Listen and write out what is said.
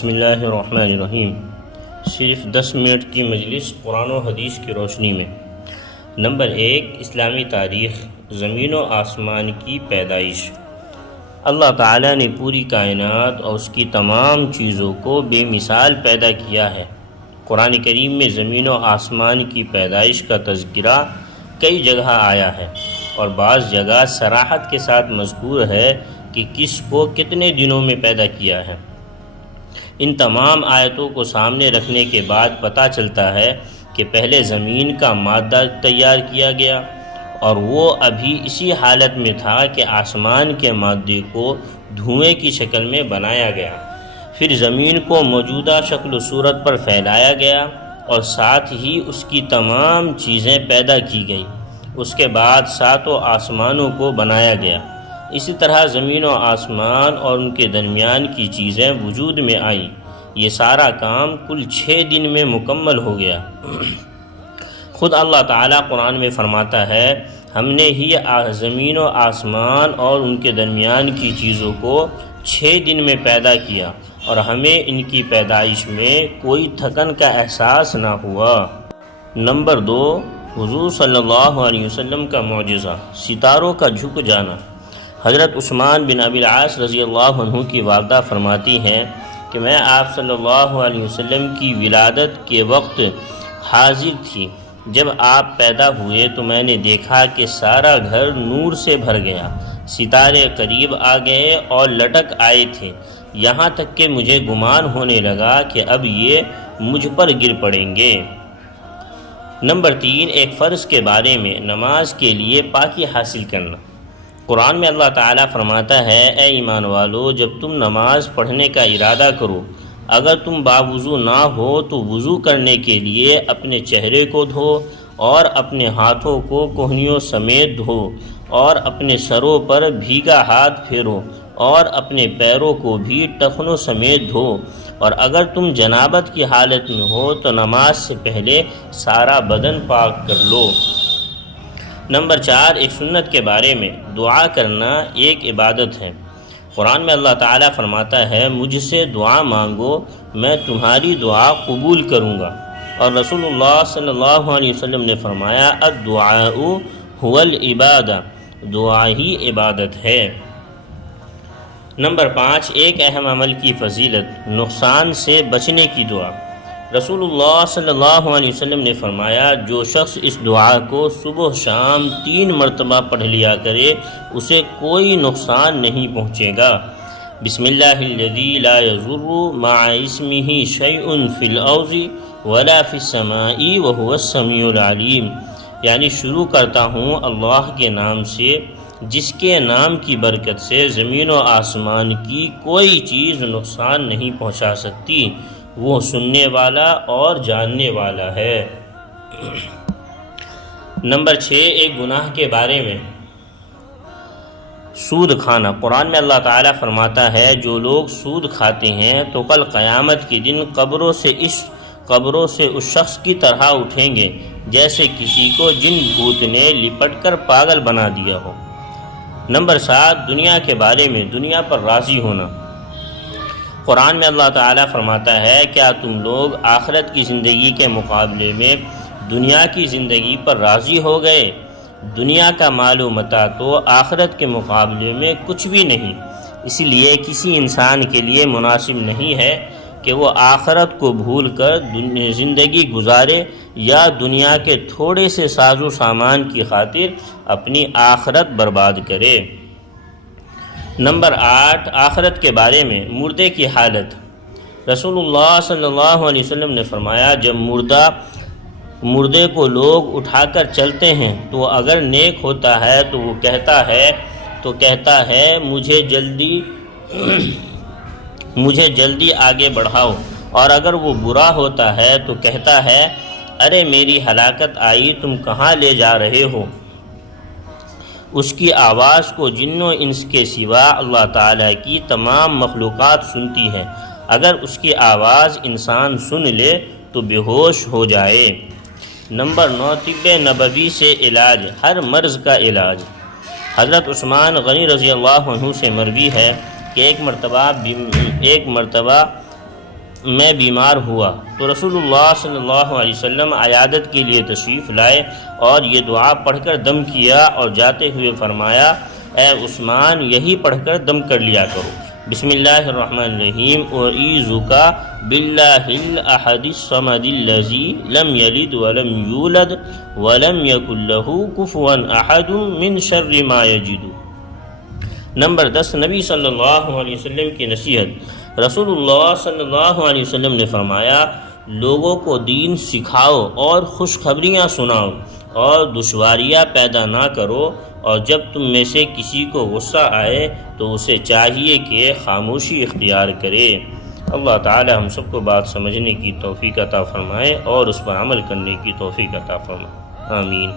بسم اللہ الرحمن الرحیم۔ صرف 10 منٹ کی مجلس قرآن و حدیث کی روشنی میں۔ نمبر 1، اسلامی تاریخ، زمین و آسمان کی پیدائش۔ اللہ تعالیٰ نے پوری کائنات اور اس کی تمام چیزوں کو بے مثال پیدا کیا ہے۔ قرآن کریم میں زمین و آسمان کی پیدائش کا تذکرہ کئی جگہ آیا ہے، اور بعض جگہ صراحت کے ساتھ مذکور ہے کہ کس کو کتنے دنوں میں پیدا کیا ہے۔ ان تمام آیتوں کو سامنے رکھنے کے بعد پتہ چلتا ہے کہ پہلے زمین کا مادہ تیار کیا گیا، اور وہ ابھی اسی حالت میں تھا کہ آسمان کے مادے کو دھوئیں کی شکل میں بنایا گیا۔ پھر زمین کو موجودہ شکل و صورت پر پھیلایا گیا، اور ساتھ ہی اس کی تمام چیزیں پیدا کی گئیں۔ اس کے بعد 7 آسمانوں کو بنایا گیا۔ اسی طرح زمین و آسمان اور ان کے درمیان کی چیزیں وجود میں آئیں۔ یہ سارا کام کل 6 دن میں مکمل ہو گیا۔ خود اللہ تعالیٰ قرآن میں فرماتا ہے، ہم نے ہی زمین و آسمان اور ان کے درمیان کی چیزوں کو 6 دن میں پیدا کیا، اور ہمیں ان کی پیدائش میں کوئی تھکن کا احساس نہ ہوا۔ نمبر 2، حضور صلی اللہ علیہ وسلم کا معجزہ، ستاروں کا جھک جانا۔ حضرت عثمان بن ابی العاص رضی اللہ عنہ کی والدہ فرماتی ہیں کہ میں آپ صلی اللہ علیہ وسلم کی ولادت کے وقت حاضر تھی۔ جب آپ پیدا ہوئے تو میں نے دیکھا کہ سارا گھر نور سے بھر گیا، ستارے قریب آ گئے اور لٹک آئے تھے، یہاں تک کہ مجھے گمان ہونے لگا کہ اب یہ مجھ پر گر پڑیں گے۔ نمبر 3، ایک فرض کے بارے میں، نماز کے لیے پاکی حاصل کرنا۔ قرآن میں اللہ تعالیٰ فرماتا ہے، اے ایمان والو، جب تم نماز پڑھنے کا ارادہ کرو، اگر تم باوضو نہ ہو تو وضو کرنے کے لیے اپنے چہرے کو دھو، اور اپنے ہاتھوں کو کہنیوں سمیت دھو، اور اپنے سروں پر بھیگا ہاتھ پھیرو، اور اپنے پیروں کو بھی ٹخنوں سمیت دھو، اور اگر تم جنابت کی حالت میں ہو تو نماز سے پہلے سارا بدن پاک کر لو۔ نمبر 4، ایک سنت کے بارے میں، دعا کرنا ایک عبادت ہے۔ قرآن میں اللہ تعالیٰ فرماتا ہے، مجھ سے دعا مانگو، میں تمہاری دعا قبول کروں گا، اور رسول اللہ صلی اللہ علیہ وسلم نے فرمایا، الدعاء هو العبادہ، دعا ہی عبادت ہے۔ نمبر 5، ایک اہم عمل کی فضیلت، نقصان سے بچنے کی دعا۔ رسول اللہ صلی اللہ علیہ وسلم نے فرمایا، جو شخص اس دعا کو صبح شام 3 مرتبہ پڑھ لیا کرے، اسے کوئی نقصان نہیں پہنچے گا۔ بسم اللہ الذی لا یضر مع اسمہ شیء فی الارض ولا فی السماء وہو السمیع العلیم، یعنی شروع کرتا ہوں اللہ کے نام سے، جس کے نام کی برکت سے زمین و آسمان کی کوئی چیز نقصان نہیں پہنچا سکتی، وہ سننے والا اور جاننے والا ہے۔ نمبر 6، ایک گناہ کے بارے میں، سود کھانا۔ قرآن میں اللہ تعالیٰ فرماتا ہے، جو لوگ سود کھاتے ہیں تو کل قیامت کے دن قبروں سے اس شخص کی طرح اٹھیں گے جیسے کسی کو جن بھوت نے لپٹ کر پاگل بنا دیا ہو۔ نمبر 7، دنیا کے بارے میں، دنیا پر راضی ہونا۔ قرآن میں اللہ تعالیٰ فرماتا ہے، کیا تم لوگ آخرت کی زندگی کے مقابلے میں دنیا کی زندگی پر راضی ہو گئے؟ دنیا کا مال و متاع تو آخرت کے مقابلے میں کچھ بھی نہیں، اسی لیے کسی انسان کے لیے مناسب نہیں ہے کہ وہ آخرت کو بھول کر زندگی گزارے، یا دنیا کے تھوڑے سے ساز و سامان کی خاطر اپنی آخرت برباد کرے۔ نمبر 8، آخرت کے بارے میں، مردے کی حالت۔ رسول اللہ صلی اللہ علیہ وسلم نے فرمایا، جب مردے کو لوگ اٹھا کر چلتے ہیں تو اگر نیک ہوتا ہے تو وہ کہتا ہے مجھے جلدی آگے بڑھاؤ، اور اگر وہ برا ہوتا ہے تو کہتا ہے، ارے میری ہلاکت آئی، تم کہاں لے جا رہے ہو؟ اس کی آواز کو جن و انس کے سوا اللہ تعالیٰ کی تمام مخلوقات سنتی ہے، اگر اس کی آواز انسان سن لے تو بے ہوش ہو جائے۔ نمبر 9، طب نبوی سے علاج، ہر مرض کا علاج۔ حضرت عثمان غنی رضی اللہ عنہ سے مروی ہے کہ ایک مرتبہ میں بیمار ہوا تو رسول اللہ صلی اللہ علیہ وسلم عیادت کے لیے تشریف لائے اور یہ دعا پڑھ کر دم کیا اور جاتے ہوئے فرمایا اے عثمان یہی پڑھ کر دم کر لیا کرو، بسم اللہ الرحمن الرحیم اعیذک باللہ الاحد الصمد الذی لم یلد ولم یولد ولم یکن لہ کفوا احد من شر ما یجد۔ نمبر 10، نبی صلی اللہ علیہ وسلم کی نصیحت۔ رسول اللہ صلی اللہ علیہ وسلم نے فرمایا لوگوں کو دین سکھاؤ اور خوشخبریاں سناؤ اور دشواریاں پیدا نہ کرو، اور جب تم میں سے کسی کو غصہ آئے تو اسے چاہیے کہ خاموشی اختیار کرے۔ اللہ تعالی ہم سب کو بات سمجھنے کی توفیق عطا فرمائے اور اس پر عمل کرنے کی توفیق عطا فرمائے، آمین۔